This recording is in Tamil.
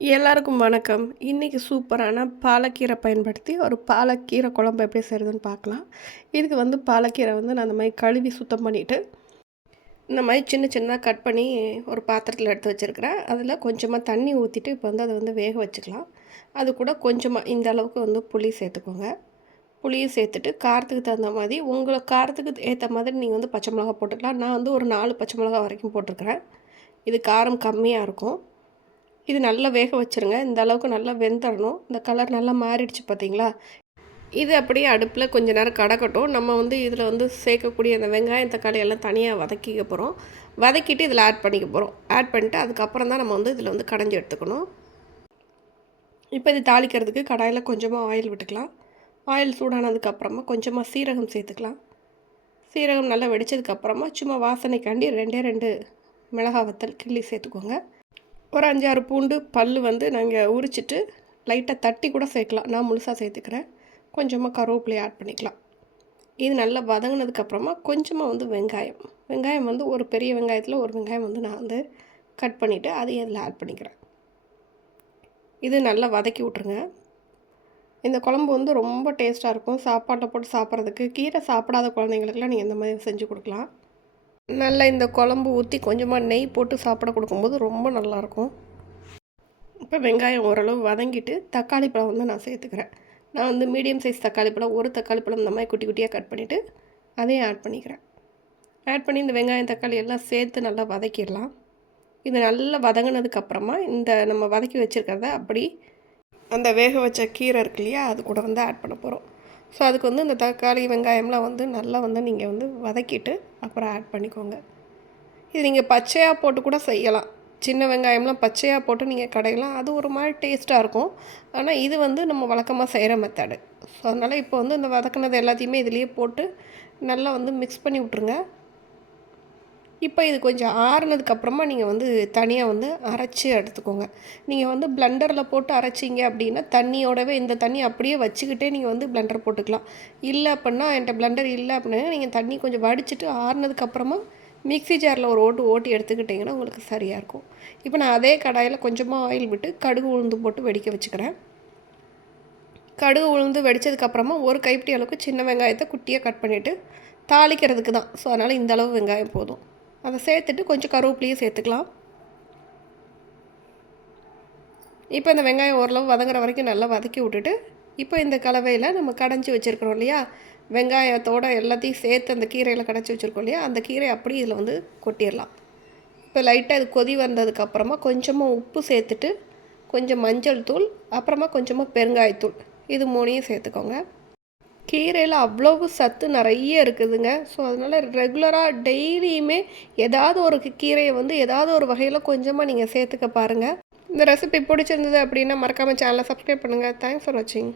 எல்லாருக்கும் வணக்கம். இன்றைக்கி சூப்பரான பாலக்கீரை பயன்படுத்தி ஒரு பாலக்கீரை குழம்பு எப்படி செய்கிறதுன்னு பார்க்கலாம். இதுக்கு வந்து பாலக்கீரை வந்து நான் அந்த மாதிரி கழுவி சுத்தம் பண்ணிவிட்டு இந்த மாதிரி சின்ன சின்னதாக கட் பண்ணி ஒரு பாத்திரத்தில் எடுத்து வச்சுருக்கிறேன். அதில் கொஞ்சமாக தண்ணி ஊற்றிட்டு இப்போ வந்து அதை வந்து வேக வச்சுக்கலாம். அது கூட கொஞ்சமாக இந்த அளவுக்கு வந்து புளி சேர்த்துக்கோங்க. புளியும் சேர்த்துட்டு காரத்துக்கு தகுந்த மாதிரி உங்களை காரத்துக்கு ஏற்ற மாதிரி நீங்கள் வந்து பச்சை மிளகா போட்டுக்கலாம். நான் வந்து ஒரு நாலு பச்சை மிளகா வரைக்கும் போட்டிருக்கிறேன். இது காரம் கம்மியாக இருக்கும். இது நல்லா வேக வச்சுருங்க. இந்த அளவுக்கு நல்லா வெந்துடணும் இந்த கலர் நல்லா மாறிடுச்சு பார்த்தீங்களா இது அப்படியே அடுப்பில் கொஞ்சம் நேரம் கடக்கட்டும். நம்ம வந்து இதில் வந்து சேர்க்கக்கூடிய அந்த வெங்காயம் தக்காளி எல்லாம் தனியாக வதக்கிக்க போகிறோம் வதக்கிட்டு இதில் ஆட் பண்ணிக்க போகிறோம் ஆட் பண்ணிட்டு அதுக்கப்புறம் தான் நம்ம வந்து இதில் வந்து கடைஞ்சி எடுத்துக்கணும். இப்போ இது தாளிக்கிறதுக்கு கடாயில் கொஞ்சமாக ஆயில் விட்டுக்கலாம். ஆயில் சூடானதுக்கப்புறமா கொஞ்சமாக சீரகம் சேர்த்துக்கலாம். சீரகம் நல்லா வெடித்ததுக்கப்புறமா சும்மா வாசனைக்காண்டி ரெண்டே ரெண்டு மிளகா வத்தல் கிள்ளி சேர்த்துக்கோங்க. ஒரு அஞ்சாறு பூண்டு பல் வந்து நாங்கள் உரிச்சிட்டு லைட்டாக தட்டி கூட சேர்க்கலாம். நான் முழுசாக சேர்த்துக்கிறேன். கொஞ்சமாக கருவேப்பிலையை ஆட் பண்ணிக்கலாம். இது நல்லா வதங்கினதுக்கப்புறமா கொஞ்சமாக வந்து வெங்காயம். வெங்காயம் வந்து ஒரு பெரிய வெங்காயத்தில் ஒரு வெங்காயம் வந்து நான் வந்து கட் பண்ணிவிட்டு அதையும் இதில் ஆட் பண்ணிக்கிறேன். இது நல்லா வதக்கி விட்ருங்க இந்த குழம்பு வந்து ரொம்ப டேஸ்ட்டாக இருக்கும். சாப்பாட்டை போட்டு சாப்பிட்றதுக்கு கீரை சாப்பிடாத குழந்தைங்களுக்குலாம் நீங்கள் இந்த மாதிரி செஞ்சு கொடுக்கலாம். நல்லா இந்த குழம்பு ஊற்றி கொஞ்சமாக நெய் போட்டு சாப்பிட கொடுக்கும்போது ரொம்ப நல்லாயிருக்கும். இப்போ வெங்காயம் ஓரளவு வதங்கிட்டு தக்காளி பழம் வந்து நான் சேர்த்துக்கிறேன். நான் வந்து மீடியம் சைஸ் தக்காளி பழம் ஒரு தக்காளி பழம் இந்த மாதிரி குட்டி குட்டியாக கட் பண்ணிவிட்டு அதையும் ஆட் பண்ணிக்கிறேன். ஆட் பண்ணி இந்த வெங்காயம் தக்காளி எல்லாம் சேர்த்து நல்லா வதக்கிடலாம். இது நல்லா வதங்கினதுக்கப்புறமா இந்த நம்ம வதக்கி வச்சுருக்கிறத அப்படி அந்த வேக வச்ச கீரை இருக்கு இல்லையா அது கூட வந்து ஆட் பண்ண போகிறோம் ஸோ அதுக்கு வந்து இந்த தக்காளி வெங்காயம்லாம் வந்து நல்லா வந்து நீங்கள் வந்து வதக்கிட்டு அப்புறம் ஆட் பண்ணிக்கோங்க. இது நீங்கள் பச்சையாக போட்டு கூட செய்யலாம். சின்ன வெங்காயம்லாம் பச்சையாக போட்டு நீங்கள் கடையலாம். அது ஒரு மாதிரி டேஸ்ட்டாக இருக்கும். ஆனால் இது வந்து நம்ம வழக்கமாக செய்கிற மெத்தடு ஸோ அதனால் இப்போ வந்து இந்த வதக்கினது எல்லாத்தையுமே இதுலேயே போட்டு நல்லா வந்து மிக்ஸ் பண்ணி விட்ருங்க இப்போ இது கொஞ்சம் ஆறுனதுக்கப்புறமா நீங்கள் வந்து தனியாக வந்து அரைச்சி எடுத்துக்கோங்க. நீங்கள் வந்து பிளண்டரில் போட்டு அரைச்சிங்க அப்படின்னா தண்ணியோடவே இந்த தண்ணி அப்படியே வச்சுக்கிட்டே நீங்கள் வந்து பிளண்டர் போட்டுக்கலாம். இல்லை அப்படின்னா என்கிட்ட பிளண்டர் இல்லை அப்படின்னா நீங்கள் தண்ணி கொஞ்சம் வடிச்சிட்டு ஆறுனதுக்கப்புறமா மிக்சி ஜாரில் ஒரு ஓட்டு ஓட்டி எடுத்துக்கிட்டிங்கன்னா உங்களுக்கு சரியாக இருக்கும். இப்போ நான் அதே கடாயில் கொஞ்சமாக ஆயில் விட்டு கடுகு உளுந்து போட்டு வெடிக்க வச்சுக்கிறேன். கடுகு உளுந்து வெடித்ததுக்கப்புறமா ஒரு கைப்பிடி அளவுக்கு சின்ன வெங்காயத்தை குட்டியாக கட் பண்ணிவிட்டு தாளிக்கிறதுக்கு தான். ஸோ அதனால் இந்த அளவு வெங்காயம் போதும். அதை சேர்த்துட்டு கொஞ்சம் கருவேப்பிலையும் சேர்த்துக்கலாம். இப்போ இந்த வெங்காயம் ஓரளவு வதங்குற வரைக்கும் நல்லா வதக்கி விட்டுட்டு இப்போ இந்த கலவையில் நம்ம கடைஞ்சி வச்சுருக்கிறோம் இல்லையா? வெங்காயத்தோடு எல்லாத்தையும் சேர்த்து அந்த கீரையில் கடைச்சி வச்சுருக்கோம் இல்லையா? அந்த கீரை அப்படி இதில் வந்து கொட்டிடலாம். இப்போ லைட்டாக இது கொதி வந்ததுக்கப்புறமா கொஞ்சமாக உப்பு சேர்த்துட்டு கொஞ்சம் மஞ்சள் தூள் அப்புறமா கொஞ்சமாக பெருங்காயத்தூள். இது மூணையும் சேர்த்துக்கோங்க. கீரையில் அவ்வளவு சத்து நிறைய இருக்குதுங்க. ஸோ அதனால் ரெகுலராக டெய்லியுமே ஏதாவது ஒரு கீரையை வந்து ஏதாவது ஒரு வகையில் கொஞ்சமாக நீங்கள் சேர்த்துக்க பாருங்கள் இந்த ரெசிபி பிடிச்சிருந்தது அப்படின்னா மறக்காமல் சேனலை சப்ஸ்கிரைப் பண்ணுங்கள் தேங்க்ஸ் ஃபார் வாட்சிங்